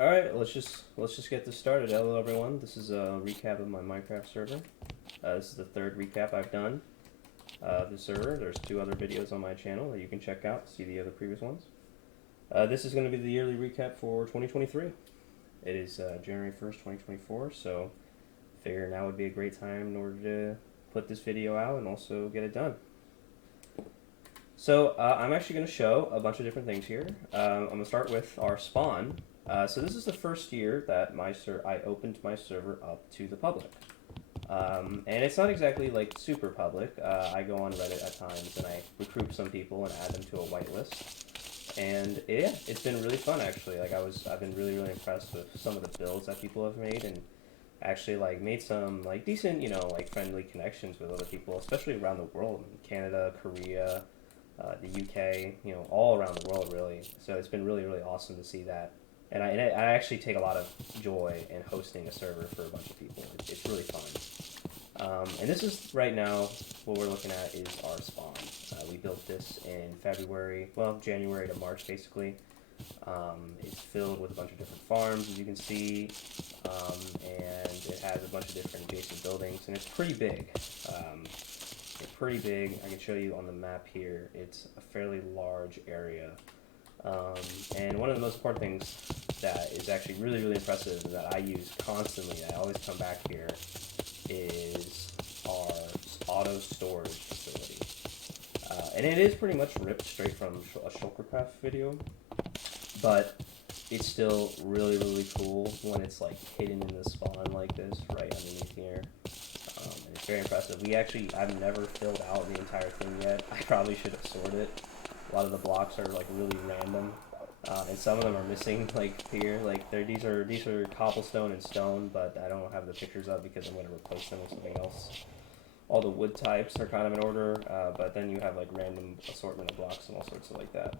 All right, let's just get this started. Hello everyone. This is a recap of my Minecraft server. This is the third recap I've done of the server. There's two other videos on my channel that you can check out. See the other previous ones. This is going to be the yearly recap for 2023. It is January 1st, 2024. So, figure now would be a great time in order to put this video out and also get it done. So I'm actually going to show a bunch of different things here. I'm going to start with our spawn. So this is the first year that I opened my server up to the public. And it's not exactly like super public. I go on Reddit at times and I recruit some people and add them to a whitelist. And yeah, it's been really fun actually. I've been really impressed with some of the builds that people have made, and actually made some decent, friendly connections with other people, especially around the world, Canada, Korea, the UK, all around the world really. So it's been really awesome to see that. And I actually take a lot of joy in hosting a server for a bunch of people. It's really fun. And this is right now what we're looking at is our spawn. We built this in January to March basically. It's filled with a bunch of different farms, as you can see, and it has a bunch of different adjacent buildings, and it's pretty big. I can show you on the map here. It's a fairly large area. And one of the most important things that is actually really impressive that I use constantly, I always come back here, is our auto storage facility. And it is pretty much ripped straight from a Shulkercraft video, but it's still really cool when it's hidden in the spawn like this, right underneath here. And it's very impressive. I've never filled out the entire thing yet. I probably should have sorted it. A lot of the blocks are really random, and some of them are missing here. These are cobblestone and stone, but I don't have the pictures up because I'm going to replace them with something else. All the wood types are kind of in order, but then you have random assortment of blocks and all sorts of like that.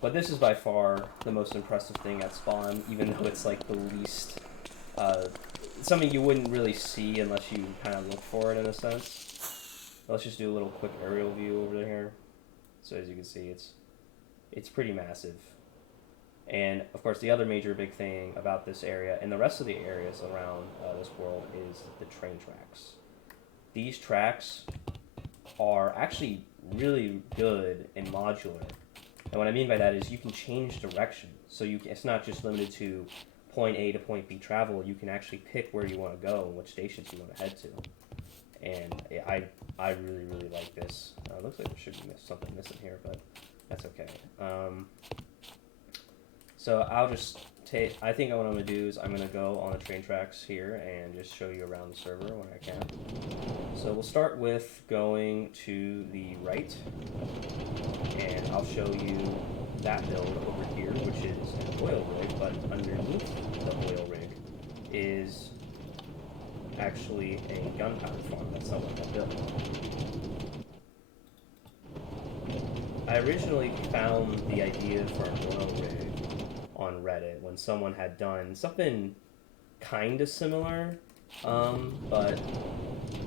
But this is by far the most impressive thing at spawn, even though it's the least, something you wouldn't really see unless you kind of look for it in a sense. Let's just do a little quick aerial view over here. So as you can see, it's pretty massive. And of course, the other major big thing about this area and the rest of the areas around this world is the train tracks. These tracks are actually really good and modular. And what I mean by that is you can change direction. So it's not just limited to point A to point B travel. You can actually pick where you want to go and which stations you want to head to. And I really like this. Looks like there should be something missing here, but that's okay. So I think what I'm going to do is I'm going to go on the train tracks here and just show you around the server when I can. So we'll start with going to the right, and I'll show you that build over here, which is an oil rig, but underneath the oil rig is actually a gunpowder farm that someone had built. I originally found the idea for an oil rig on Reddit when someone had done something kind of similar, but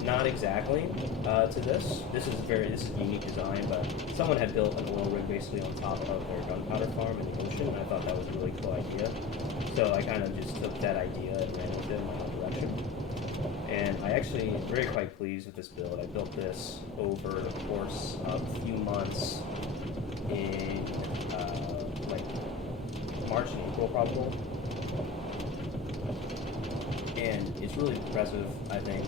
not exactly to this. This is a unique design, but someone had built an oil rig basically on top of their gunpowder farm in the ocean, and I thought that was a really cool idea. So I kind of just took that idea and ran with it in my own direction. And I actually am very quite pleased with this build. I built this over the course of a few months in March and April probably. And it's really impressive, I think.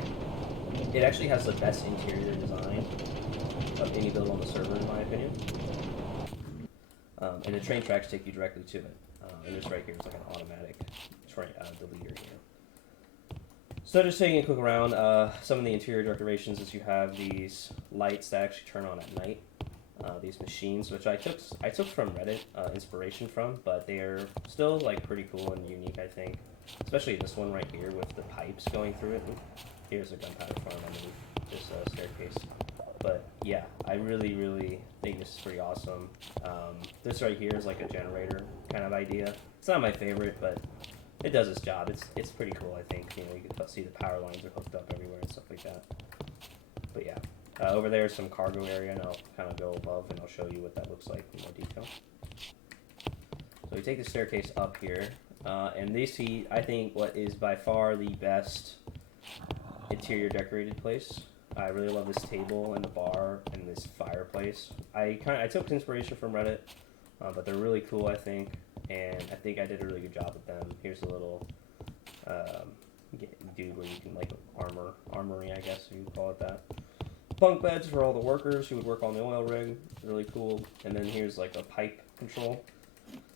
It actually has the best interior design of any build on the server in my opinion. And the train tracks take you directly to it. And this right here is an automatic deleter here. So just taking a quick around, some of the interior decorations is you have these lights that actually turn on at night. These machines, which I took from Reddit inspiration from, but they are still pretty cool and unique, I think. Especially this one right here with the pipes going through it. Here's a gunpowder farm underneath this staircase. But yeah, I really think this is pretty awesome. This right here is a generator kind of idea. It's not my favorite, but it does its job. It's pretty cool, I think. You can see the power lines are hooked up everywhere and stuff like that. But yeah, over there is some cargo area, and I'll kind of go above and I'll show you what that looks like in more detail. So we take the staircase up here, And they see, I think, what is by far the best interior decorated place. I really love this table and the bar and this fireplace. I took inspiration from Reddit, but they're really cool, I think, and I think I did a really good job with them. Here's a little dude where you can like armory, I guess you would call it that. Bunk beds for all the workers who would work on the oil rig. Really cool. And then here's like a pipe control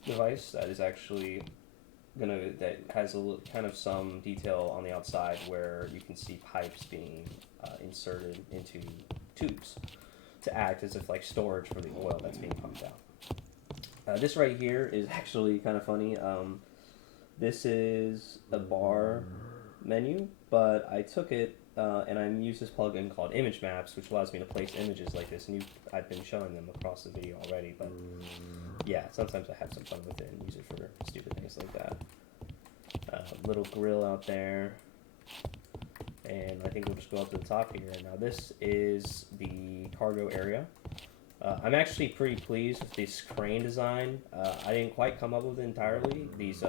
device that is actually that has kind of some detail on the outside where you can see pipes being inserted into tubes to act as if like storage for the oil that's being pumped out. This right here is actually kind of funny. This is a bar menu, but I took it and I used this plugin called Image Maps, which allows me to place images like this, and I've been showing them across the video already, but yeah, sometimes I have some fun with it and use it for stupid things like that. Little grill out there, and I think we'll just go up to the top here. Now this is the cargo area. I'm actually pretty pleased with this crane design. I didn't quite come up with it entirely. These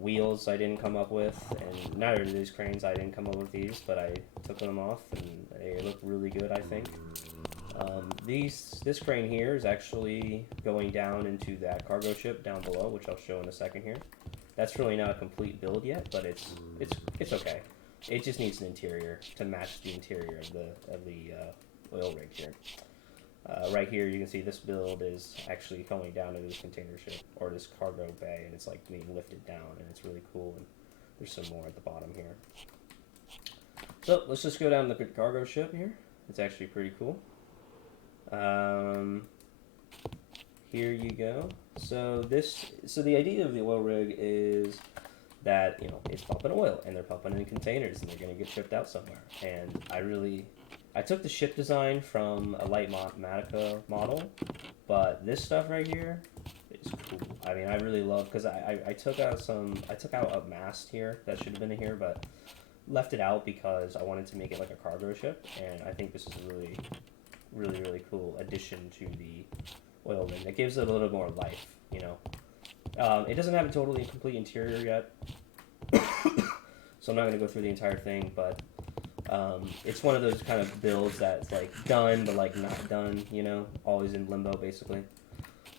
wheels I didn't come up with, and neither of these cranes I didn't come up with these, but I took them off and they look really good, I think. This crane here is actually going down into that cargo ship down below, which I'll show in a second here. That's really not a complete build yet, but it's okay. It just needs an interior to match the interior of the oil rig here. Right here you can see this build is actually going down into this container ship, or this cargo bay, and it's like being lifted down, and it's really cool, and there's some more at the bottom here. So let's just go down the cargo ship here. It's actually pretty cool. Here you go. So the idea of the oil rig is that, you know, it's pumping oil, and they're pumping it in containers, and they're going to get shipped out somewhere. And I took the ship design from a light Matica model, but this stuff right here is cool. I mean, I really love, because I took out a mast here that should have been in here, but left it out because I wanted to make it like a cargo ship, and I think this is a really, really, really cool addition to the oil rig. It gives it a little more life, you know. It doesn't have a totally complete interior yet, so I'm not going to go through the entire thing, but it's one of those kind of builds that's like done but like not done, you know, always in limbo basically.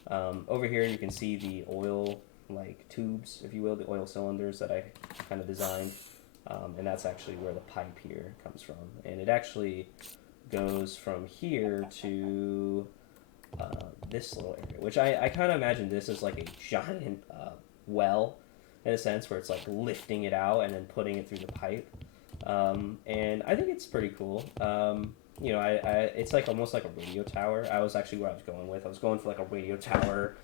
Over here you can see the oil like tubes, if you will, the oil cylinders that I kind of designed, and that's actually where the pipe here comes from, and it actually goes from here to this little area, which I kind of imagine this is like a giant well in a sense, where it's like lifting it out and then putting it through the pipe. And I think it's pretty cool. You know, it's like almost like a radio tower. I was actually what I was going with. I was going for like a radio tower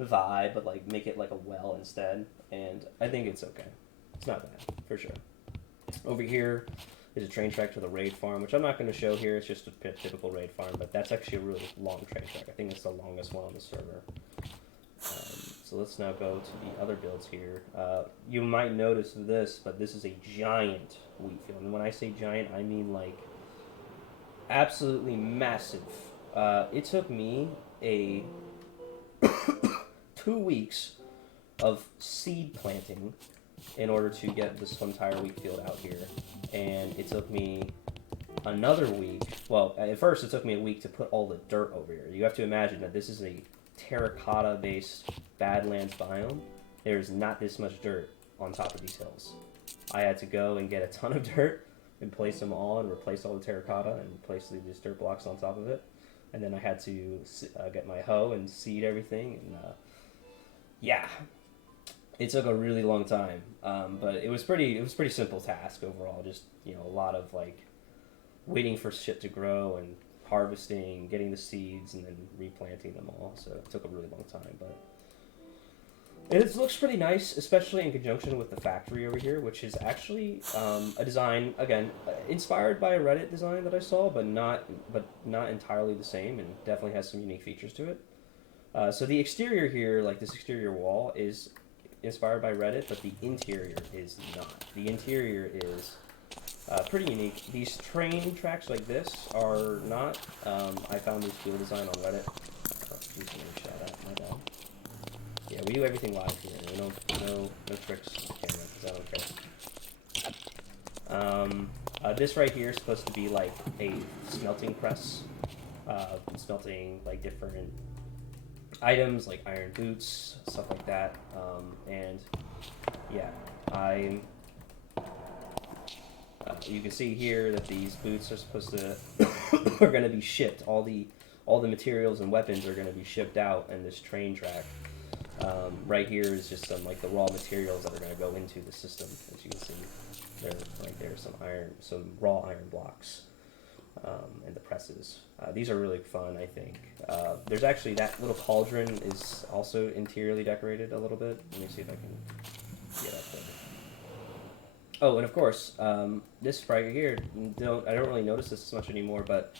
vibe, but like make it like a well instead. And I think it's okay. It's not bad, for sure. Over here is a train track to the raid farm, which I'm not going to show here. It's just a typical raid farm, but that's actually a really long train track. I think it's the longest one on the server. So let's now go to the other builds here. You might notice this, but this is a giant wheat field. And when I say giant, I mean like absolutely massive. It took me 2 weeks of seed planting in order to get this entire wheat field out here. And it took me another week. Well, at first it took me a week to put all the dirt over here. You have to imagine that this is a terracotta-based Badlands biome. There's not this much dirt on top of these hills. I had to go and get a ton of dirt and place them all and replace all the terracotta and place these dirt blocks on top of it. And then I had to get my hoe and seed everything. And yeah, it took a really long time, but it was pretty simple task overall. Just, you know, a lot of like waiting for shit to grow and harvesting, getting the seeds, and then replanting them all. So it took a really long time, but it looks pretty nice, especially in conjunction with the factory over here, which is actually a design, again, inspired by a Reddit design that I saw, but not entirely the same, and definitely has some unique features to it. So the exterior here, like this exterior wall, is inspired by Reddit, but the interior is not. The interior is pretty unique. These train tracks like this are not. I found this field design on Reddit. Oh, geez, let me shout out, my bad. Yeah, Yeah, we do everything live here. No tricks on camera, because I don't care. This right here is supposed to be like a smelting press. Smelting like different items like iron boots, stuff like that. And yeah, you can see here that these boots are supposed to are going to be shipped. All the materials and weapons are going to be shipped out in this train track. Right here is just some like the raw materials that are going to go into the system. As you can see, there right there, some raw iron blocks, and the presses. These are really fun, I think. There's actually that little cauldron is also interiorly decorated a little bit. Let me see if I can get up there. Oh, and of course, this right here, I don't really notice this as much anymore, but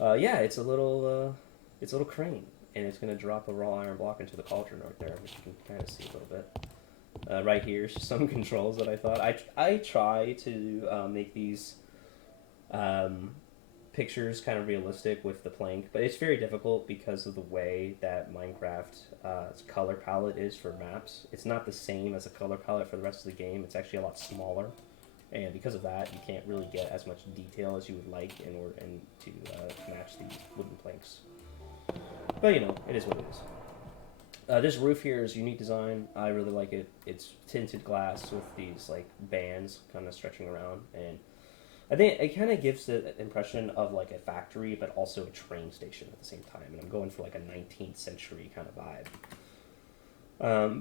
yeah, it's a little crane, and it's gonna drop a raw iron block into the cauldron right there, which you can kind of see a little bit. Right here is just some controls that I thought I try to make these pictures kind of realistic with the plank, but it's very difficult because of the way that Minecraft's color palette is for maps. It's not the same as a color palette for the rest of the game. It's actually a lot smaller, and because of that, you can't really get as much detail as you would like in order to match these wooden planks. But you know, it is what it is. This roof here is unique design. I really like it. It's tinted glass with these like bands kind of stretching around, and I think it kind of gives the impression of like a factory, but also a train station at the same time. And I'm going for like a 19th century kind of vibe.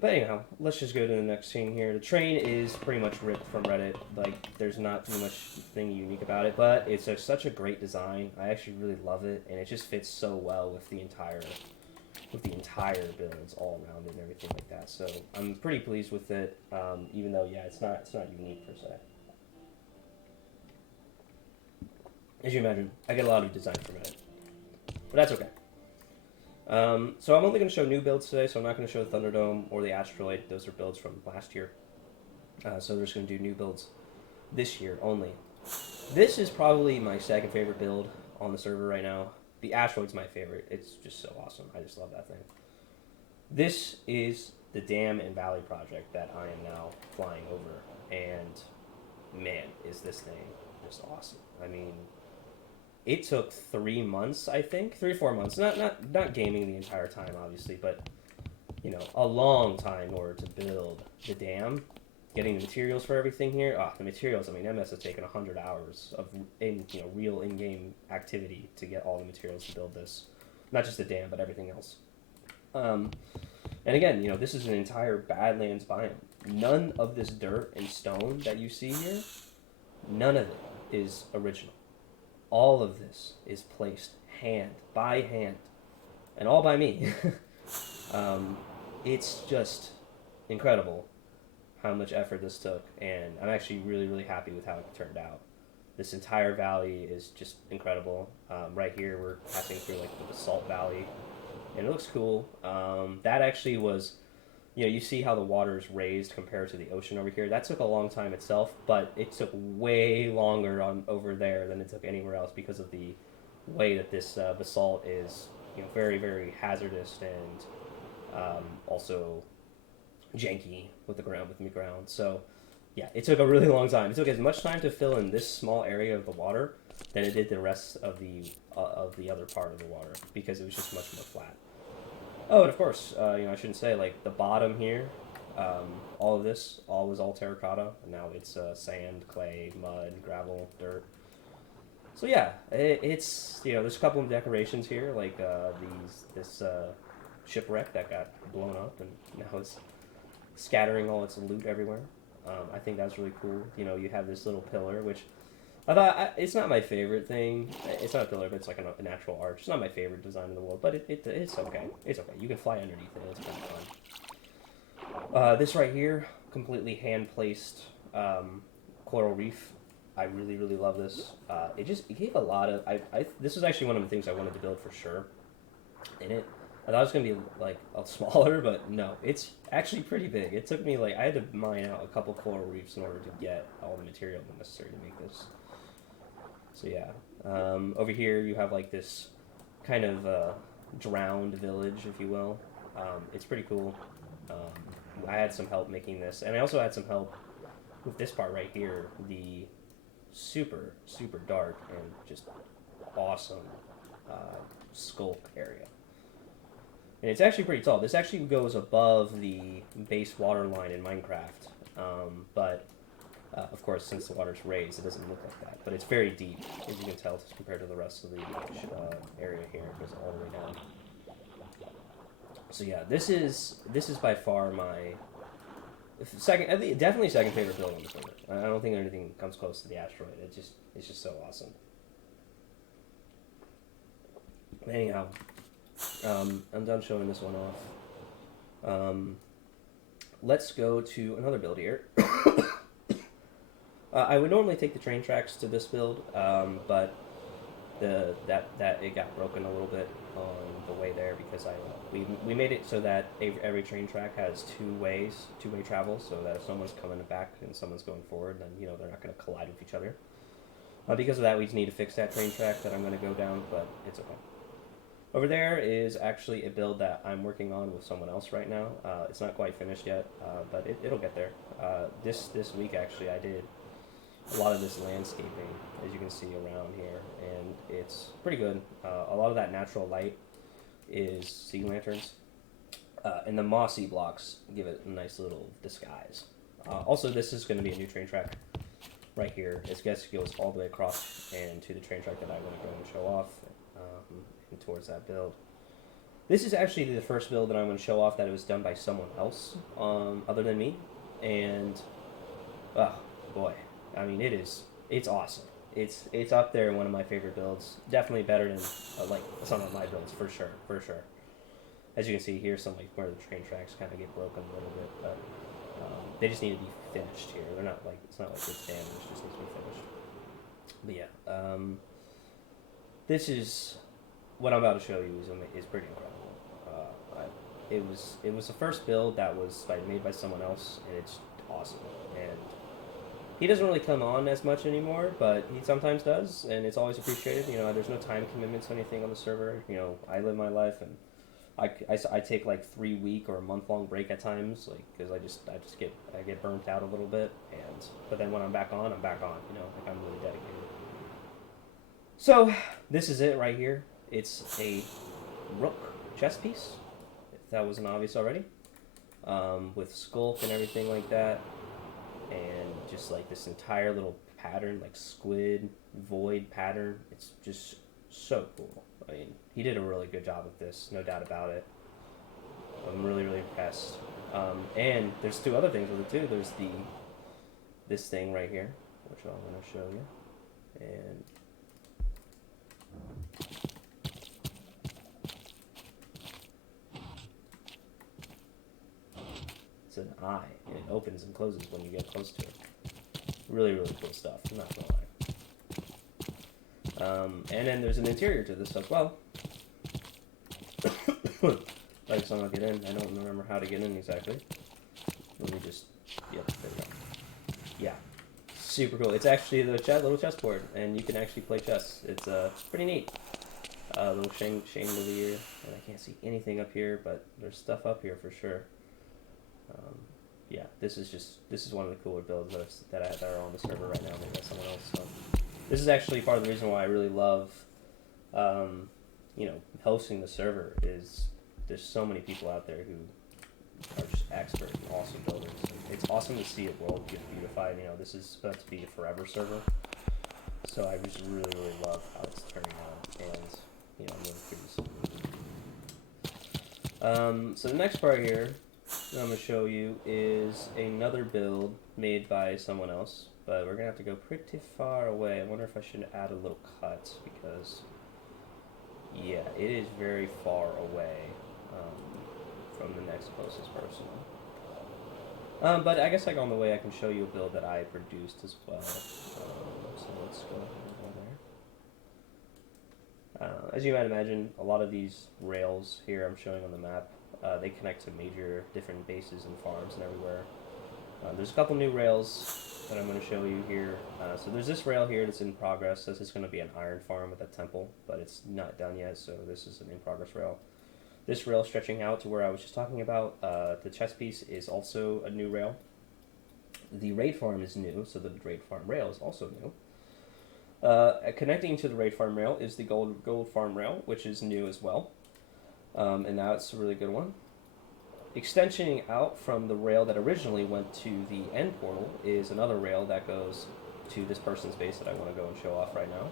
But anyhow, let's just go to the next scene here. The train is pretty much ripped from Reddit. Like, there's not too much thing unique about it, but it's such a great design. I actually really love it, and it just fits so well with the entire builds all around it and everything like that. So I'm pretty pleased with it, even though yeah, it's not unique per se. As you imagine, I get a lot of design from it, but that's okay. So I'm only going to show new builds today, so I'm not going to show the Thunderdome or the Asteroid. Those are builds from last year. So we're just going to do new builds this year only. This is probably my second favorite build on the server right now. The Asteroid's my favorite. It's just so awesome. I just love that thing. This is the Dam and Valley project that I am now flying over, and man, is this thing just awesome. I mean, it took 3 months, I think, 3 or 4 months. Not gaming the entire time, obviously, but you know, a long time in order to build the dam, getting the materials for everything here. The materials. I mean, that must have taken 100 hours of real in-game activity to get all the materials to build this. Not just the dam, but everything else. And again, you know, this is an entire Badlands biome. None of this dirt and stone that you see here, none of it is original. All of this is placed by hand, and all by me. It's just incredible how much effort this took, and I'm actually really, really happy with how it turned out. This entire valley is just incredible. Right here, we're passing through like the Basalt Valley, and it looks cool. That actually was, you know, you see how the water is raised compared to the ocean over here. That took a long time itself, but it took way longer over there than it took anywhere else because of the way that this basalt is, you know, very, very hazardous and also janky with the ground. So yeah, it took a really long time. It took as much time to fill in this small area of the water than it did the rest of the other part of the water because it was just much more flat. Oh, and of course, you know, I shouldn't say, like, the bottom here, all of this, was all terracotta, and now it's sand, clay, mud, gravel, dirt. So yeah, it's, you know, there's a couple of decorations here, like this shipwreck that got blown up, and now it's scattering all its loot everywhere. I think that's really cool. You know, you have this little pillar, which I thought, it's not my favorite thing. It's not a pillar, but it's like a natural arch. It's not my favorite design in the world, but it's okay. It's okay. You can fly underneath it. It's kind of fun. This right here, completely hand-placed coral reef. I really, really love this. It gave a lot of... this is actually one of the things I wanted to build for sure in it. I thought it was going to be like smaller, but no. It's actually pretty big. It took me, like, I had to mine out a couple coral reefs in order to get all the material necessary to make this. So yeah, over here you have like this kind of drowned village, if you will. It's pretty cool. I had some help making this, and I also had some help with this part right here, the super, super dark and just awesome skulk area. And it's actually pretty tall. This actually goes above the base water line in Minecraft, but of course, since the water's raised, it doesn't look like that. But it's very deep, as you can tell, compared to the rest of the area here. It goes all the way down. So yeah, this is by far my second, definitely second favorite build on the server. I don't think anything comes close to the asteroid. It's just so awesome. Anyhow, I'm done showing this one off. Let's go to another build here. I would normally take the train tracks to this build, but it got broken a little bit on the way there because we made it so that every train track has two-way travel, so that if someone's coming back and someone's going forward, then they're not going to collide with each other. Because of that, we just need to fix that train track that I'm going to go down, but it's okay. Over there is actually a build that I'm working on with someone else right now. It's not quite finished yet, but it'll get there. This week, actually, I did a lot of this landscaping, as you can see around here, and it's pretty good. A lot of that natural light is sea lanterns, and the mossy blocks give it a nice little disguise. Also, this is going to be a new train track right here. It goes all the way across and to the train track that I want to go and show off, and towards that build. This is actually the first build that I'm going to show off that it was done by someone else other than me, and oh boy, I mean it's awesome. It's up there, one of my favorite builds. Definitely better than like some of my builds for sure. As you can see here, some like where the train tracks kind of get broken a little bit, but they just need to be finished here. They're not like it's not like it's damaged; it just needs to be finished. But yeah, this is what I'm about to show you is pretty incredible. It was the first build that was made by someone else, and it's awesome. And he doesn't really come on as much anymore, but he sometimes does, and it's always appreciated. There's no time commitments or anything on the server. I live my life, and I take like 3-week or a month-long break at times, like because I get burnt out a little bit, but then when I'm back on, I'm back on. Like I'm really dedicated. So this is it right here. It's a rook chess piece, if that wasn't obvious already, with skulk and everything like that, and just like this entire little pattern, like squid void pattern. It's just so cool. I mean, he did a really good job with this, no doubt about it. I'm really, really impressed. And there's two other things with it too. There's this thing right here, which I'm going to show you, and it's an eye, and it opens and closes when you get close to it. Really, really cool stuff. I'm not gonna lie. And then there's an interior to this as well. Like someone get in. I don't remember how to get in exactly. Let me just. Yep, there we go. Yeah, super cool. It's actually the little chessboard, and you can actually play chess. It's pretty neat. Little chandelier, and I can't see anything up here, but there's stuff up here for sure. Yeah, this is one of the cooler builds that are on the server right now, made by someone else. So this is actually part of the reason why I really love, hosting the server. Is there's so many people out there who are just expert and awesome builders. It's awesome to see a world get beautified. This is supposed to be a forever server, so I just really, really love how it's turning out, and I'm really curious. So the next part here that I'm going to show you is another build made by someone else, but we're going to have to go pretty far away. I wonder if I should add a little cut, because yeah, it is very far away from the next closest person. But I guess on the way I can show you a build that I produced as well. So let's go ahead and go there. As you might imagine, a lot of these rails here I'm showing on the map, they connect to major different bases and farms and everywhere. There's a couple new rails that I'm going to show you here. So there's this rail here that's in progress. This is going to be an iron farm with a temple, but it's not done yet, so this is an in-progress rail. This rail stretching out to where I was just talking about, the chess piece is also a new rail. The raid farm is new, so the raid farm rail is also new. Connecting to the raid farm rail is the gold farm rail, which is new as well, and that's a really good one. Extensioning out from the rail that originally went to the end portal is another rail that goes to this person's base that I want to go and show off right now.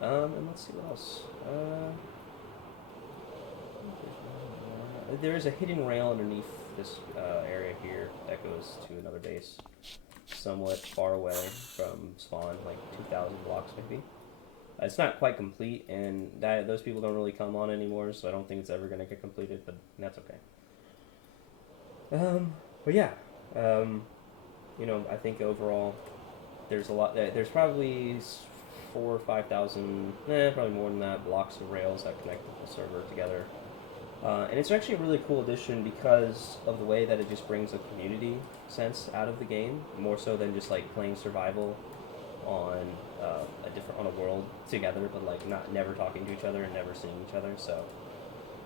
And let's see what else. There is a hidden rail underneath this area here that goes to another base, somewhat far away from spawn, like 2,000 blocks maybe. It's not quite complete, and those people don't really come on anymore, so I don't think it's ever going to get completed, but that's okay. But yeah, you know, I think overall there's a lot. There's probably 4,000 or 5,000, probably more than that, blocks of rails that connect the server together. And it's actually a really cool addition because of the way that it just brings a community sense out of the game, more so than just like playing survival on on a world together, but like never talking to each other and never seeing each other. So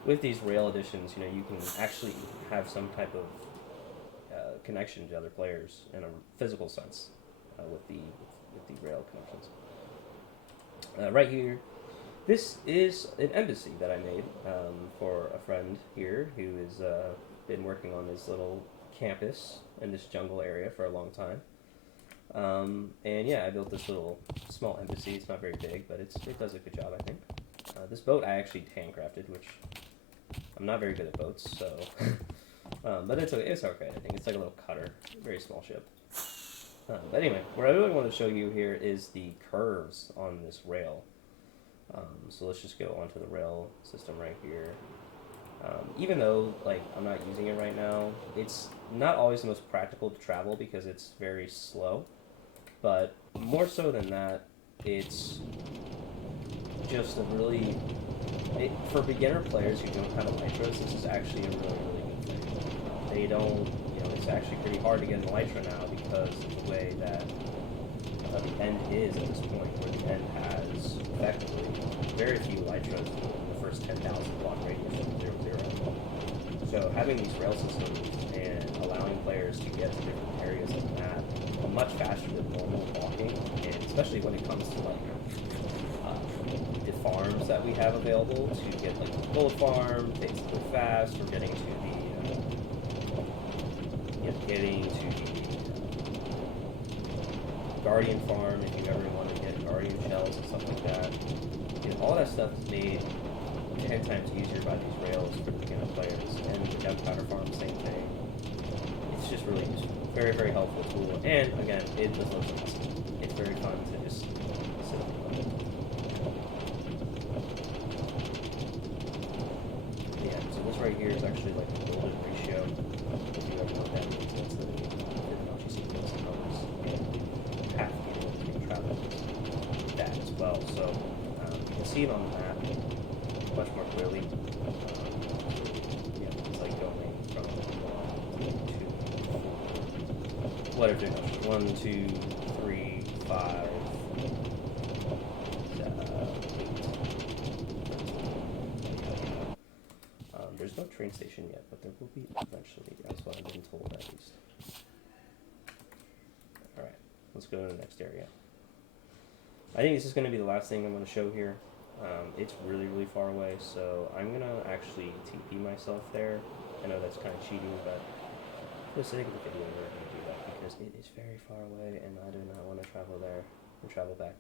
with these rail additions, you know, you can actually have some type of connection to other players in a physical sense with the rail connections. Right here. This is an embassy that I made for a friend here who has been working on this little campus in this jungle area for a long time. And yeah, I built this little small embassy. It's not very big, but it does a good job, I think. This boat I actually handcrafted, which I'm not very good at boats, so... but it's okay, I think. It's like a little cutter, very small ship. But anyway, what I really want to show you here is the curves on this rail. So let's just go onto the rail system right here. Even though like I'm not using it right now, it's not always the most practical to travel because it's very slow. But more so than that, it's just a really for beginner players who don't have elytras, this is actually a really good thing. They don't, you know, it's actually pretty hard to get an elytra now because of the way that the end is at this point, where the end has effectively very few elytras in the first 10,000 block radius of 0, 0. So having these rail systems and allowing players to get to different areas of the map much faster than normal walking, and especially when it comes to like the farms that we have available to get like the gold farm, takes really fast, or getting to the Guardian farm if you ever want to get Guardian shells and stuff like that. You know, all that stuff is made 10 times easier by these rails for the beginner players. And the gunpowder farm, same thing. It's just really useful. Very, very helpful tool. And again, it just looks awesome. It's very fun to just sit on it. Yeah, so this right here is actually like the golden ratio. If you ever know what that means, that's the Fibonacci sequence of numbers. And half the game can travel that as well. So you can see it on the map much more clearly. Yeah, it's like going from 1 to 2, whatever it is, 1, 2, 3, 5, 8. There's no train station yet, but there will be eventually. That's what I've been told, at least. Alright, let's go to the next area. I think this is going to be the last thing I'm going to show here. It's really, really far away, so I'm going to actually TP myself there. I know that's kind of cheating, but for the sake of the video, we're going to do that because it is very far away, and I do not want to travel there and travel back.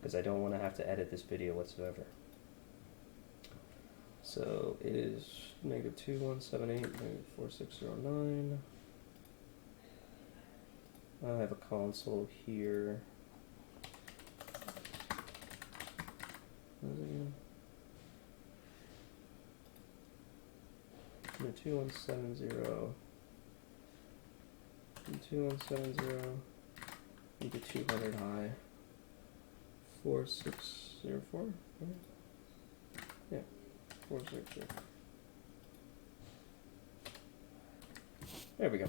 Because I don't want to have to edit this video whatsoever. So it is -2178, -4609. I have a console here. What is it again? 2170. 2170. Into 200 high. 4604. Yeah, 460. There we go.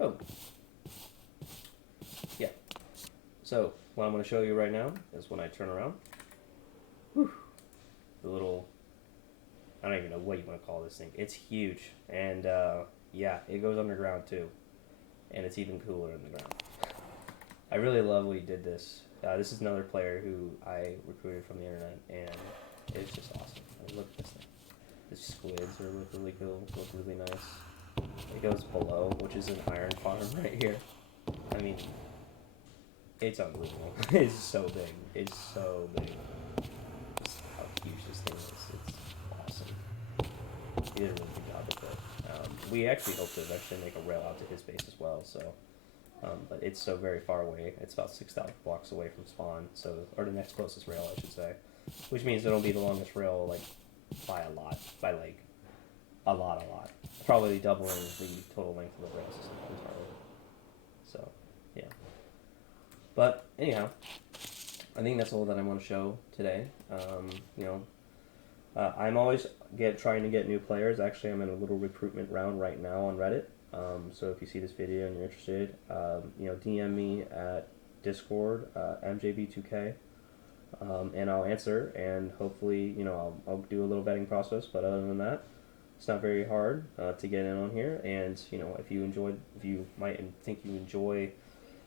Oh. Yeah. So, what I'm going to show you right now is when I turn around. Whew. The little I don't even know what you want to call this thing. It's huge, and yeah, it goes underground too, and it's even cooler in the ground. I really love what he did this. This is another player who I recruited from the internet, and it's just awesome. I mean, look at this thing. The squids look really cool, look really nice. It goes below, which is an iron farm right here. I mean, it's unbelievable. It's so big. It's so big. Just how huge this thing is. It's awesome. He did a really good job with it. We actually hope to eventually make a rail out to his base as well, so... but it's so very far away. It's about 6,000 blocks away from spawn, so, or the next closest rail, I should say, which means it'll be the longest rail, like, by a lot, by like a lot, probably doubling the total length of the rail system entirely. So, yeah. But anyhow, I think that's all that I want to show today. You know, I'm always trying to get new players. Actually, I'm in a little recruitment round right now on Reddit. So if you see this video and you're interested, you know, DM me at Discord, MJB2K, and I'll answer, and hopefully, you know, I'll do a little vetting process, but other than that, it's not very hard to get in on here, and, you know, if you might think you enjoy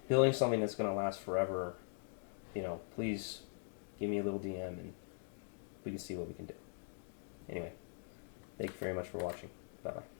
building something that's going to last forever, you know, please give me a little DM, and we can see what we can do. Anyway, thank you very much for watching. Bye-bye.